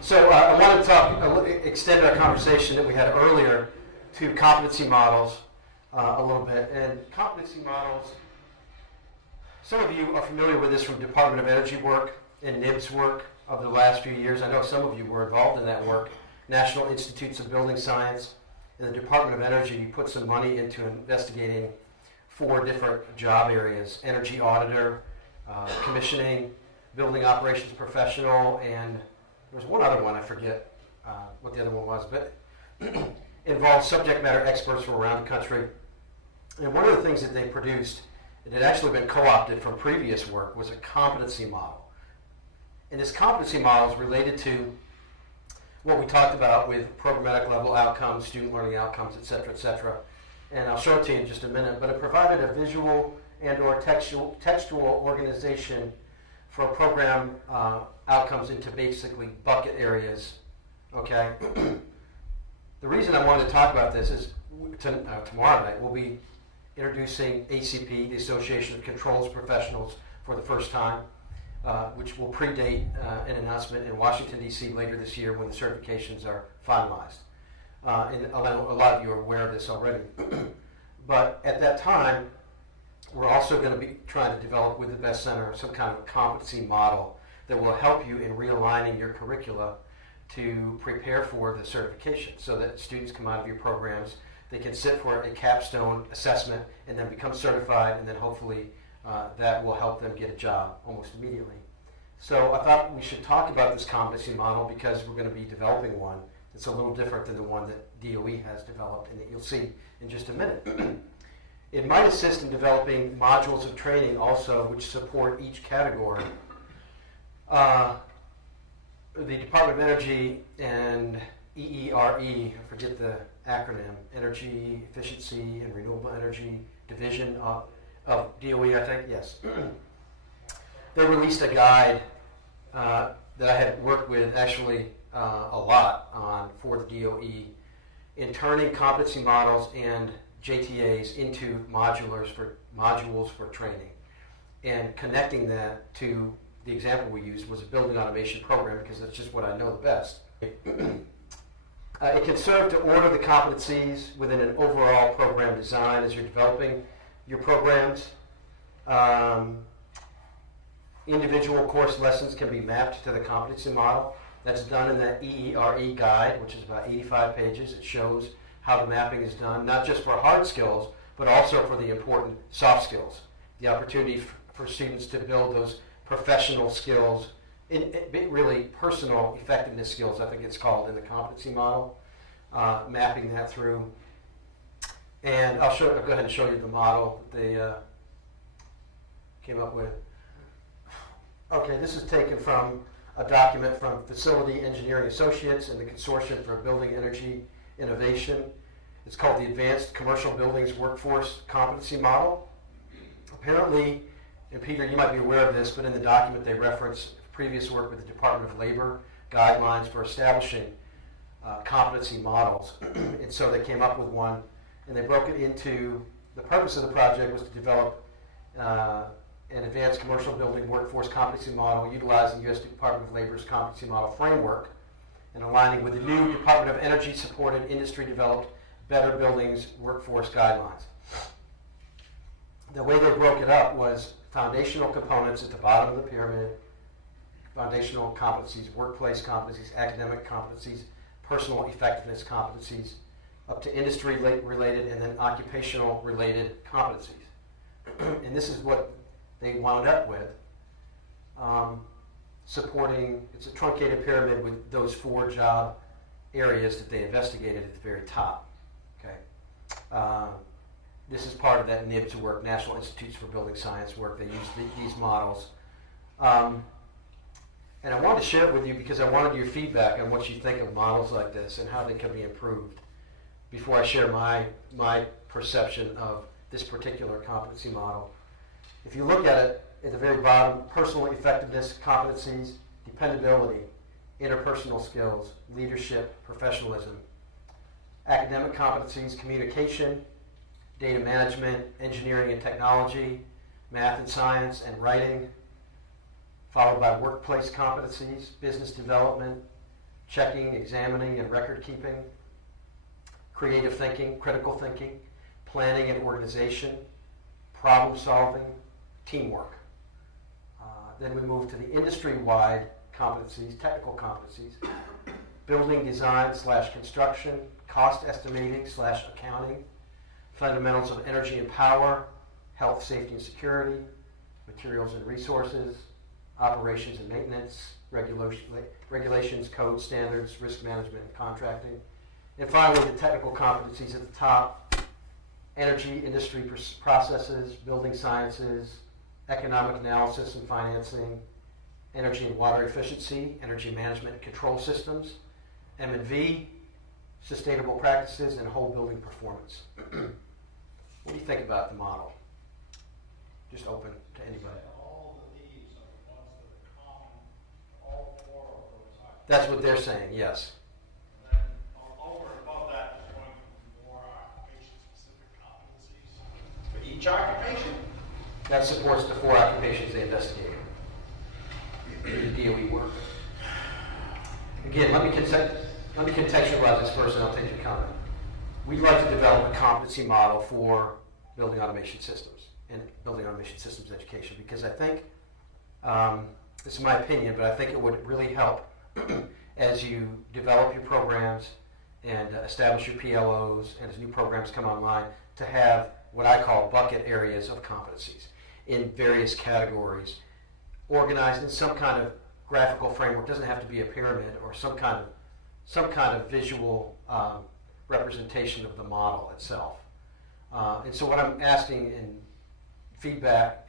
So I want to extend our conversation that we had earlier to competency models a little bit. And competency models, some of you are familiar with this from Department of Energy work and NIBS work of the last few years. I know some of you were involved in that work. National Institutes of Building Science and the Department of Energy put some money into investigating 4 different job areas: energy auditor, commissioning, building operations professional, and there was one other one, I forget what the other one was, but involved subject matter experts from around the country. And one of the things that they produced, it had actually been co-opted from previous work, was a competency model. And this competency model is related to what we talked about with programmatic level outcomes, student learning outcomes, et cetera, et cetera. And I'll show it to you in just a minute, but it provided a visual and or textual organization for program outcomes into basically bucket areas, okay? The reason I wanted to talk about this is tomorrow night we'll be introducing ACP, the Association of Controls Professionals, for the first time, which will predate an announcement in Washington, D.C. later this year when the certifications are finalized. And a lot of you are aware of this already. But at that time, we're also going to be trying to develop with the BAS Center some kind of competency model that will help you in realigning your curricula to prepare for the certification so that students come out of your programs, they can sit for a capstone assessment and then become certified, and then hopefully that will help them get a job almost immediately. So I thought we should talk about this competency model because we're going to be developing one that's a little different than the one that DOE has developed and that you'll see in just a minute. It might assist in developing modules of training also which support each category. The Department of Energy and EERE, I forget the acronym, Energy Efficiency and Renewable Energy Division of DOE, I think, yes. They released a guide that I had worked with actually a lot on for the DOE in turning competency models and JTAs into modules for training and connecting that to the example we used was a building automation program because that's just what I know the best. It can serve to order the competencies within an overall program design as you're developing your programs. Individual course lessons can be mapped to the competency model. That's done in that EERE guide, which is about 85 pages. It shows how the mapping is done, not just for hard skills, but also for the important soft skills. The opportunity for students to build those professional skills, really personal effectiveness skills, I think it's called in the competency model, mapping that through. And I'll go ahead and show you the model that they came up with. Okay, this is taken from a document from Facility Engineering Associates and the Consortium for Building Energy Innovation. It's called the Advanced Commercial Buildings Workforce Competency Model. Apparently, and Peter, you might be aware of this, but in the document they reference previous work with the Department of Labor guidelines for establishing competency models. And so they came up with one, and they broke it into, the purpose of the project was to develop an advanced commercial building workforce competency model utilizing U.S. Department of Labor's competency model framework and aligning with the new Department of Energy supported industry developed Better Buildings Workforce Guidelines. The way they broke it up was foundational components at the bottom of the pyramid, foundational competencies, workplace competencies, academic competencies, personal effectiveness competencies, up to industry related and then occupational related competencies. And this is what they wound up with, supporting, it's a truncated pyramid with those 4 job areas that they investigated at the very top. Okay. This is part of that NIBS work, National Institutes for Building Science work. They use these models. And I wanted to share it with you because I wanted your feedback on what you think of models like this and how they can be improved before I share my perception of this particular competency model. If you look at it at the very bottom, personal effectiveness, competencies, dependability, interpersonal skills, leadership, professionalism, academic competencies, communication, data management, engineering and technology, math and science, and writing, followed by workplace competencies, business development, checking, examining, and record keeping, creative thinking, critical thinking, planning and organization, problem solving, teamwork. Then we move to the industry-wide competencies, technical competencies, building design / construction, cost estimating / accounting, fundamentals of energy and power, health, safety, and security, materials and resources, operations and maintenance, regulations, code standards, risk management, and contracting. And finally, the technical competencies at the top: energy, industry processes, building sciences, economic analysis and financing, energy and water efficiency, energy management and control systems, M&V, sustainable practices, and whole building performance. What do you think about the model? Just open to anybody. All of these are the ones that are common to all 4 of those items. That's what they're saying, yes. And then over and above that is going to be more occupation-specific competencies for each occupation. That supports the 4 occupations they investigated. The DOE work. Again, let me contextualize this first, and I'll take your comment. We'd like to develop a competency model for building automation systems and building automation systems education, because I think, this is my opinion, but I think it would really help as you develop your programs and establish your PLOs, and as new programs come online, to have what I call bucket areas of competencies in various categories, organized in some kind of graphical framework. It doesn't have to be a pyramid, or some kind of visual representation of the model itself. And so what I'm asking in feedback,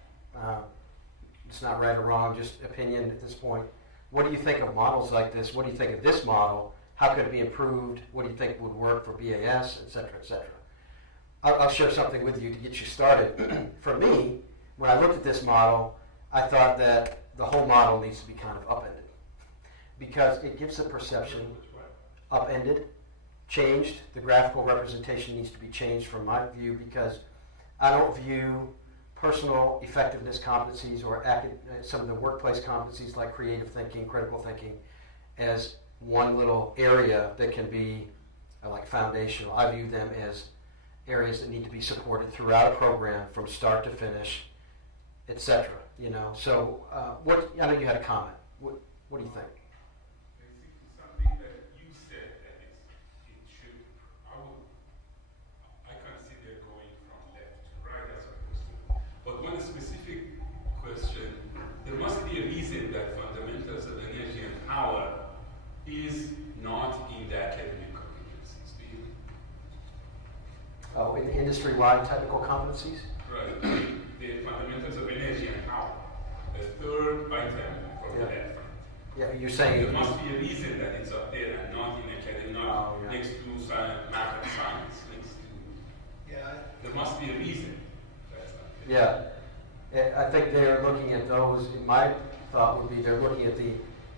it's not right or wrong, just opinion at this point. What do you think of models like this? What do you think of this model? How could it be improved? What do you think would work for BAS, et cetera, et cetera? I'll share something with you to get you started. For me, when I looked at this model, I thought that the whole model needs to be kind of upended, because it gives the perception upended, changed. The graphical representation needs to be changed from my view, because I don't view personal effectiveness competencies or some of the workplace competencies like creative thinking, critical thinking, as one little area that can be like foundational. I view them as areas that need to be supported throughout a program from start to finish, etc. You know, so I know you had a comment. What do you think? Basically, something that you said that it should. I consider going from left to right as opposed to. But one specific question: there must be a reason that fundamentals of energy and power is not in the academic competencies. Do you? Oh, in the industry-wide technical competencies? Right. The fundamentals of energy and power. The third item from the left. Yeah, you're saying there must be a reason that it's up there and not in academic, not next to math and science. Next to, there must be a reason that's up there. I think they're looking at those. My thought would be they're looking at the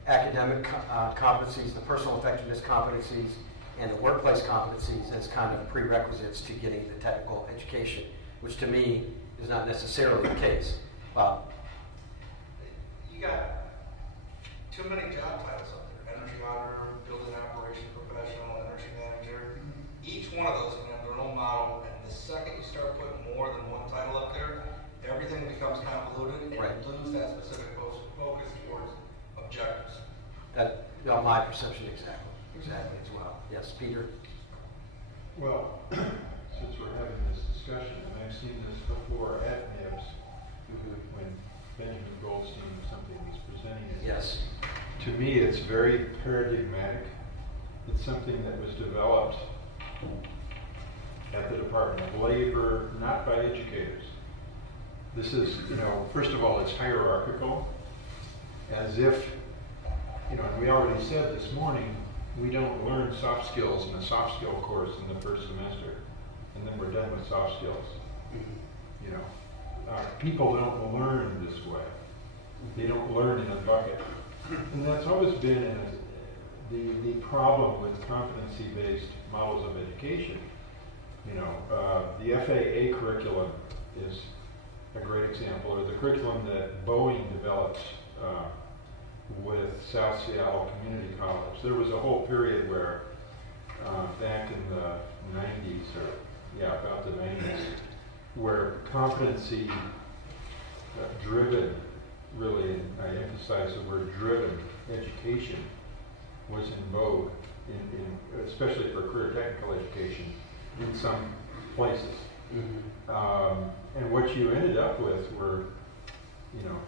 academic competencies, the personal effectiveness competencies, and the workplace competencies as kind of prerequisites to getting the technical education, which to me is not necessarily the case. Bob? You got too many job titles up there: energy auditor, building operation professional, energy manager. Each one of those can have their own model, and the second you start putting more than one title up there, everything becomes convoluted, and right. you lose that specific focus towards objectives. That, my perception exactly as well. Yes, Peter? Well, since we're having this discussion, and I've seen this before at NIBS, when Benjamin Goldstein or something was presenting it. Yes. To me, it's very paradigmatic. It's something that was developed at the Department of Labor, not by educators. This is, first of all, it's hierarchical, as if, and we already said this morning, we don't learn soft skills in a soft skill course in the first semester, and then we're done with soft skills. People don't learn this way. They don't learn in a bucket. And that's always been the problem with competency-based models of education. The FAA curriculum is a great example, or the curriculum that Boeing develops with South Seattle Community College. There was a whole period where, back in the 90s, about the 90s, where competency driven, really, and I emphasize the word driven, education was in vogue, especially for career technical education in some places. And what you ended up with were,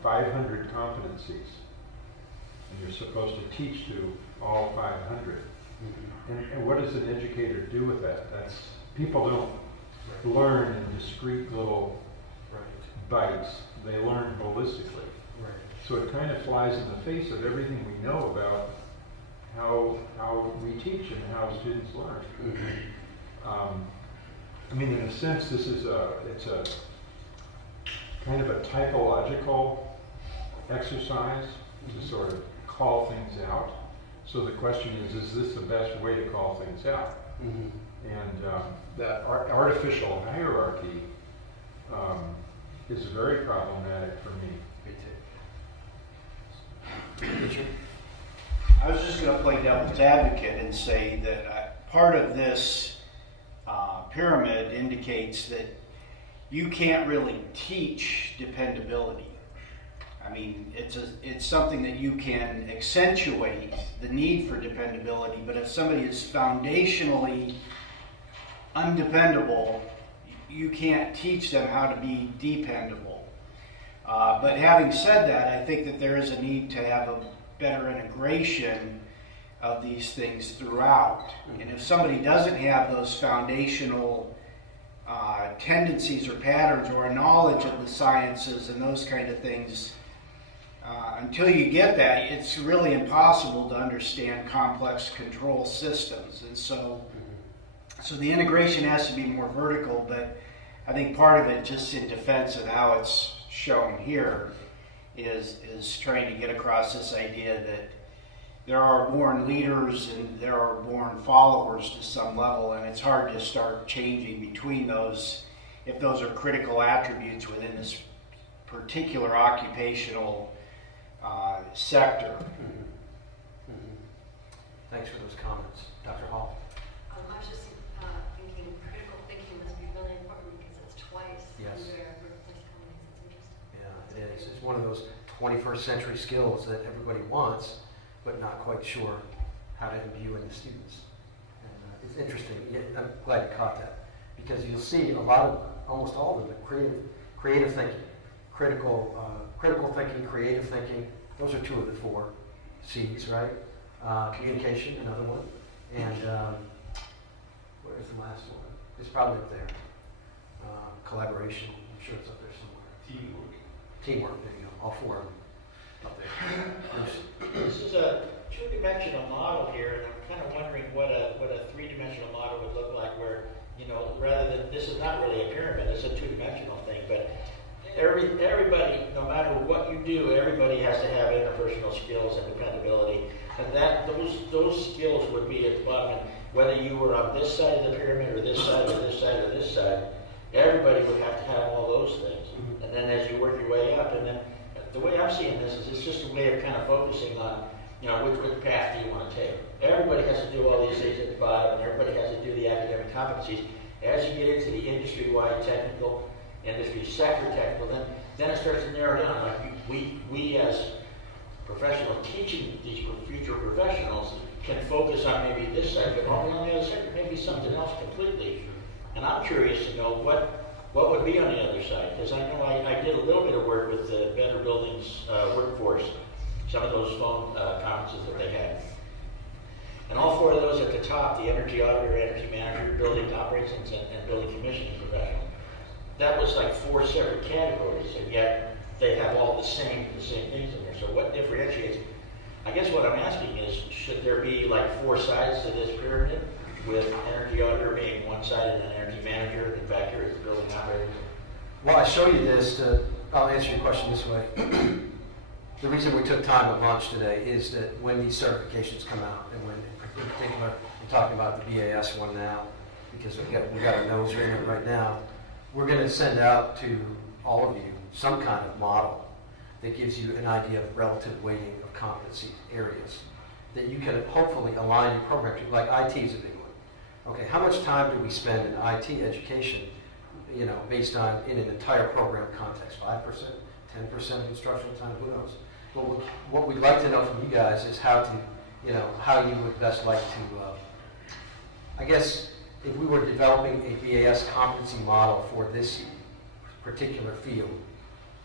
500 competencies, and you're supposed to teach to all 500. And what does an educator do with that? People don't learn in discrete little bites. They learn holistically. So it kind of flies in the face of everything we know about how we teach and how students learn. In a sense, it's a kind of a typological exercise to sort of call things out. So the question is this the best way to call things out? And that artificial hierarchy is very problematic for me. Richard? I was just going to play devil's advocate and say that part of this pyramid indicates that you can't really teach dependability. It's something that you can accentuate the need for dependability, but if somebody is foundationally undependable, you can't teach them how to be dependable. But having said that, I think that there is a need to have a better integration of these things throughout. And if somebody doesn't have those foundational tendencies or patterns or a knowledge of the sciences and those kind of things, until you get that, it's really impossible to understand complex control systems. And so the integration has to be more vertical, but I think part of it, just in defense of how it's shown here, is trying to get across this idea that there are born leaders and there are born followers to some level, and it's hard to start changing between those if those are critical attributes within this particular occupational sector. Thanks for those comments. Dr. Hall? I was just thinking critical thinking must be really important because it's twice Yes. under workplace companies. It's interesting. Yeah, it is. It's one of those 21st century skills that everybody wants, but not quite sure how to imbue in the students. And it's interesting. Yeah, I'm glad you caught that, because you'll see almost all of them, creative thinking, critical thinking, creative thinking. Those are two of the 4 C's, right? Communication, another one, and where's the last one? It's probably up there. Collaboration. I'm sure it's up there somewhere. Teamwork. There you go. All 4 of them up there. This is a 2-dimensional model here, and I'm kind of wondering what a 3-dimensional model would look like where, rather than, this is not really a pyramid, it's a 2-dimensional thing, but everybody, no matter what you do, everybody has to have interpersonal skills and dependability, and those skills would be at the bottom, and whether you were on this side of the pyramid or this side or this side or this side, everybody would have to have all those things. And then as you work your way up, and then the way I'm seeing this is it's just a way of kind of focusing on, which path do you want to take. Everybody has to do all these things at the bottom, and everybody has to do the academic competencies. As you get into the industry-wide technical, industry sector technical, then it starts to narrow down. Like we as professionals teaching these future professionals can focus on maybe this side, but on the other side, maybe something else completely. And I'm curious to know what would be on the other side, because I know I did a little bit of work with the Better Buildings workforce, some of those phone conferences that they had. And all 4 of those at the top, the energy auditor, energy manager, building operations, and building commissioning professional, that was like 4 separate categories, and yet they have all the same things in there. So what differentiates? I guess what I'm asking is, should there be like 4 sides to this pyramid, with energy auditor being one side and an energy manager, and back here is the building operator? Well, I show you this I'll answer your question this way. The reason we took time at lunch today is that when these certifications come out, and when in particular, I'm talking about the BAS one now, because we got our nose in it right now, we're going to send out to all of you some kind of model that gives you an idea of relative weighting of competency areas that you can hopefully align your program to. Like IT is a big one. Okay, how much time do we spend in IT education, based on in an entire program context? 5%, 10% of instructional time, who knows? But what we'd like to know from you guys is how you would best like to, I guess, if we were developing a BAS competency model for this particular field,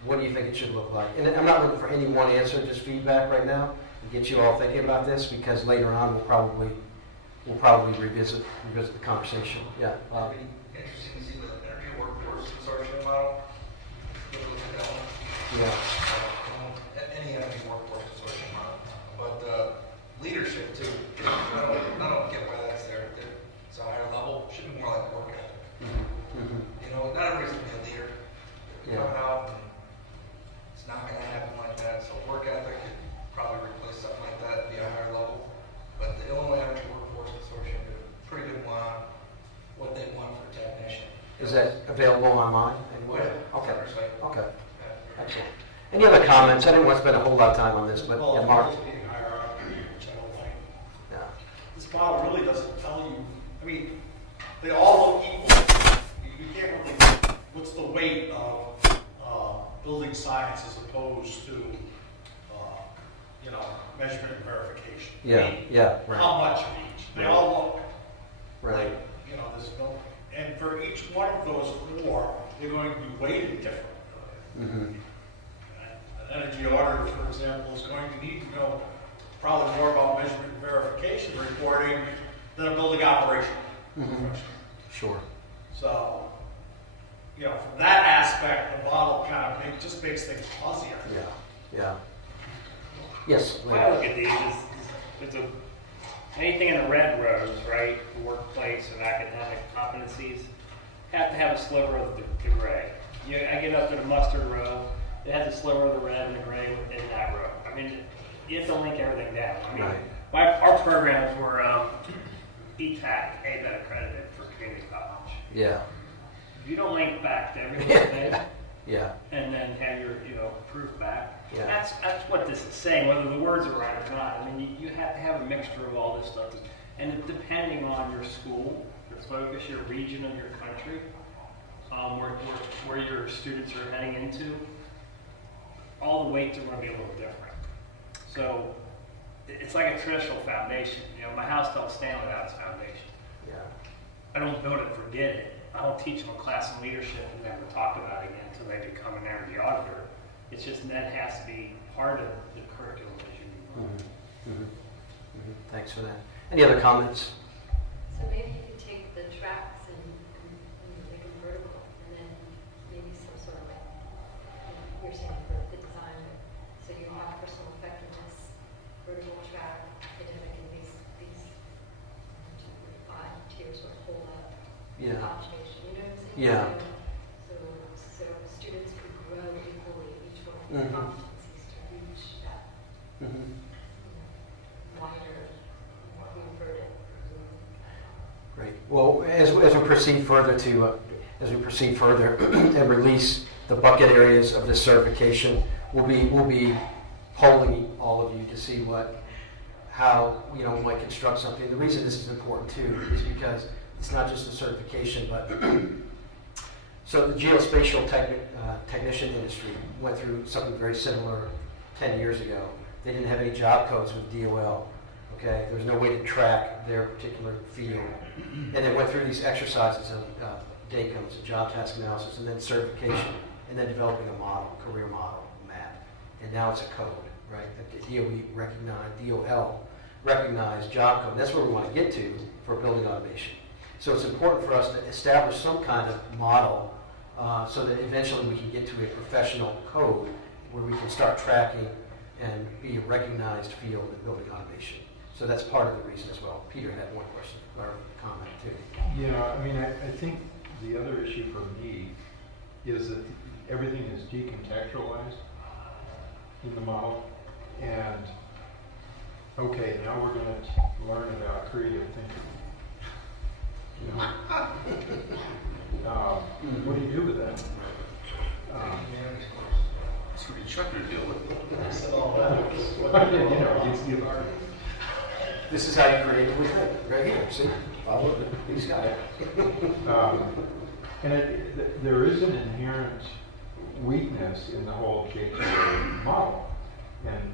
what do you think it should look like? And I'm not looking for any one answer, just feedback right now, and get you all thinking about this, because later on we'll probably revisit the conversation. Yeah. It'd be interesting to see the energy workforce consortium model. Take a look at that one. Yeah. Any energy workforce consortium model. But leadership too. I don't get why that's there. It's a higher level. It should be more like work ethic. Mm-hmm. Not everybody's gonna be a leader. They're Yeah. coming out and it's not gonna happen like that. So work ethic could probably replace something like that and be a higher level. But the Illinois Energy Workforce Consortium did a pretty good one on what they want for a technician. Is that available online? Oh, yeah. Okay. Okay. Yeah. Excellent. Any other comments? I didn't want to spend a whole lot of time on this, but yeah, Mark. Being hierarchy, which I don't like. Yeah. This model really doesn't tell you, I mean, they all look equal. You can't really, what's the weight of building science as opposed to, measurement and verification? I Yeah. mean, Yeah. Right. how much of each? They all look Right. like, there's no, and for each one of those four, they're going to be weighted differently. Mm-hmm. An energy auditor, for example, is going to need to know probably more about measurement and verification reporting than a building operation professional. Sure. So, from that aspect, the model kind of just makes things fuzzier. Yeah. Yeah. Yes. When I look at these, it's anything in the red rows, right? The workplace and academic competencies have to have a sliver of the gray. I get up to the mustard row, it has a sliver of the red and the gray within that row. I mean, you have to link everything down. I mean, our programs were ETAC, ABET accredited for community college. Yeah. If you don't link back to everything, Yeah. and then have your proof back. Yeah. That's what this is saying, whether the words are right or not. I mean, you have to have a mixture of all this stuff, and depending on your school, your focus, your region of your country, where your students are heading into, all the weights are going to be a little different. So it's like a traditional foundation. My house don't stand without its foundation. Yeah. I don't build it and forget it. I don't teach them a class in leadership and never talk about it again until they become an energy auditor. It's just that has to be part of the curriculum as you move on. Mm-hmm. Mm-hmm. Thanks for that. Any other comments? So maybe you could take the tracks and make them vertical, and then maybe some sort of, you're saying for the design, so you have personal effectiveness, vertical track, academic, and these 1, 2, 3, 5 tiers would hold up Yeah. observation. You know what I'm saying? Yeah. So students could grow equally each one of the Mhm. competencies to reach that Mm-hmm. wider, more inverted. Great. Well, as we proceed further and release the bucket areas of this certification, we'll be polling all of you to see how we might construct something. The reason this is important too is because it's not just a certification, but so the geospatial technician industry went through something very similar 10 years ago. They didn't have any job codes with DOL. Okay, there was no way to track their particular field, and they went through these exercises of DACOMS, job task analysis, and then certification, and then developing a model, career model, map, and now it's a code, right? A DOL recognized job code. That's where we want to get to for building automation. So it's important for us to establish some kind of model so that eventually we can get to a professional code where we can start tracking and be a recognized field in building automation. So that's part of the reason as well. Peter had one question or comment too. Yeah, I mean, I think the other issue for me is that everything is decontextualized in the model. And, okay, now we're going to learn about creative thinking. What do you do with that? It's for Chuck to deal with. It's all that. This is how you creatively think, right here, see? Follow it, he's got it. And there is an inherent weakness in the whole KQA model, and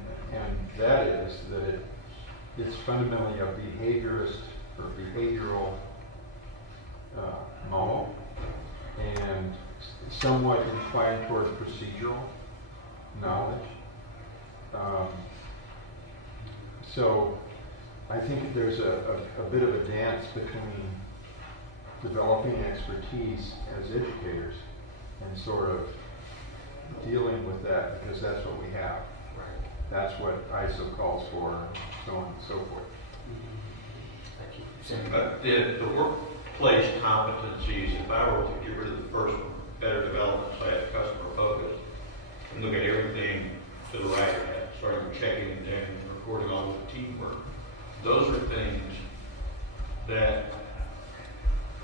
that is that it's fundamentally a behaviorist or behavioral model, and somewhat inclined toward procedural knowledge. So I think there's a bit of a dance between developing expertise as educators and sort of dealing with that, because that's what we have. That's what ISO calls for, and so on and so forth. Thank you. Sam? But the workplace competencies, if I were to get rid of the first one, better development / customer focused, and look at everything to the right of that, starting with checking and then recording all of the teamwork, those are things that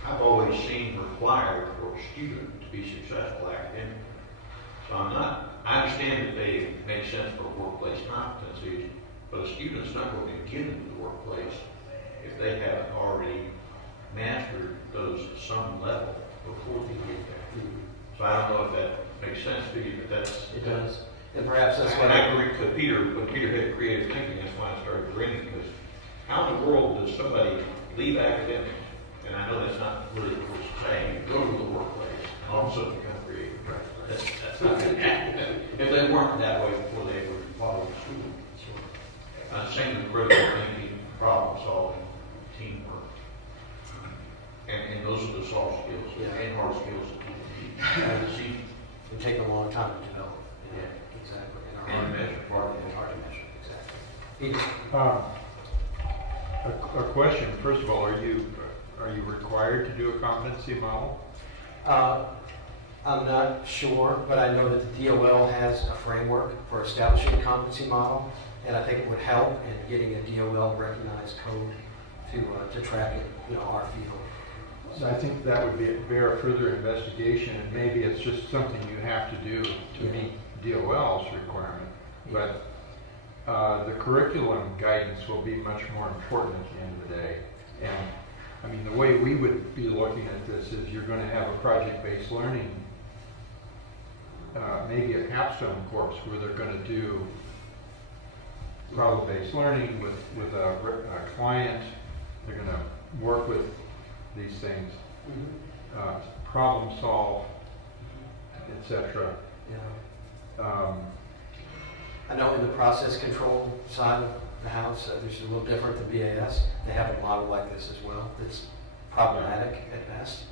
I've always seen required for a student to be successful academically. So I understand that they make sense for workplace competencies, but a student's not going to get into the workplace if they haven't already mastered those at some level before they get there. So I don't know if that makes sense to you, but that's... It does. And perhaps that's when what I agree with Peter, when Peter had creative thinking, that's why I started grinning, because how in the world does somebody leave academics, and I know that's not really what we're saying, go to the workplace, and all of a sudden become creative? That's not going to happen. If they weren't that way before they were following school. Same with critical thinking, problem solving, teamwork. And those are the soft skills and hard skills that people need. It take a long time to develop. Yeah. Exactly. And measure. It's hard to measure, exactly. Peter? A question, first of all, are you required to do a competency model? I'm not sure, but I know that the DOL has a framework for establishing a competency model, and I think it would help in getting a DOL recognized code to track it, our field. So I think that would bear further investigation, and maybe it's just something you have to do to meet DOL's requirement. But the curriculum guidance will be much more important at the end of the day. And I mean, the way we would be looking at this is you're going to have a project-based learning, maybe a capstone course where they're going to do problem-based learning with a client. They're going to work with these things, problem solve, etc. Yeah. I know in the process control side of the house, which is a little different than BAS, they have a model like this as well. That's problematic at best.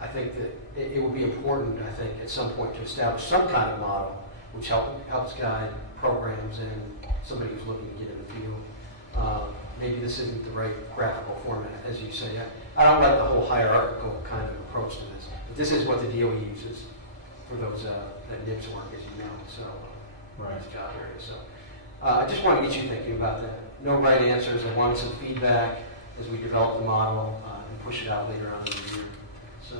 I think that it would be important, I think, at some point to establish some kind of model which helps guide programs and somebody who's looking to get in the field. Maybe this isn't the right graphical format, as you say. I don't like the whole hierarchical kind of approach to this, but this is what the DOE uses for those that NIPS work, as you know. So, Right. This job area. So, I just want to get you thinking about that. No right answers. I wanted some feedback as we develop the model and push it out later on in the year. So.